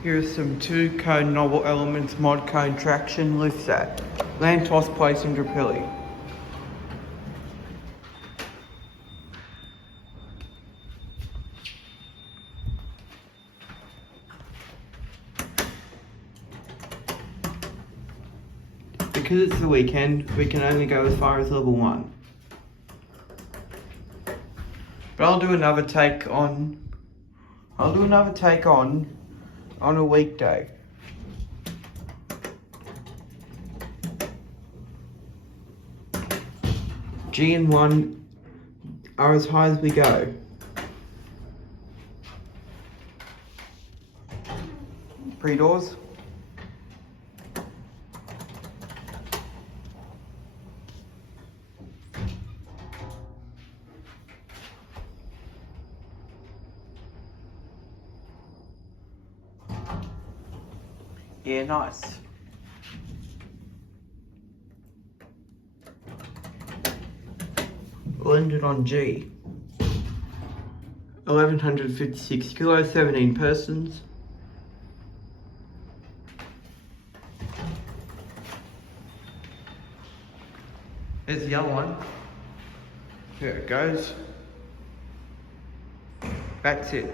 Here are some 2 KONE novel elements mod cone traction lift set. Lantos place Indooroopilly. Because it's the weekend, we can only go as far as level 1. But I'll do another take on a weekday. G and 1 are as high as we go. Pre-doors. Yeah, nice. Blended on G. 1156 kilos, 17 persons. There's the other one. Here it goes. That's it.